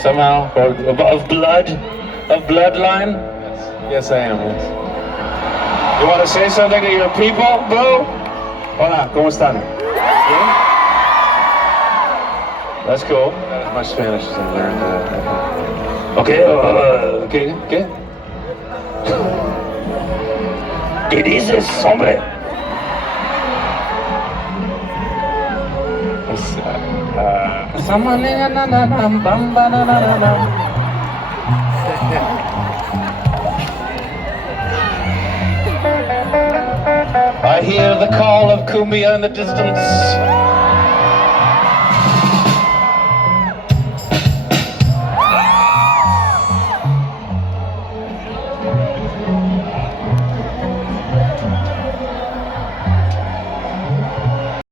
somehow, or of blood, of bloodline? Yes, I am. Yes. You want to say something to your people, bro? Hola, ¿cómo están? Yeah? That's cool. That's my Spanish as I learned. Okay, okay, ¿qué? ¿Qué dices, hombre? I hear the call of cumbia in the distance.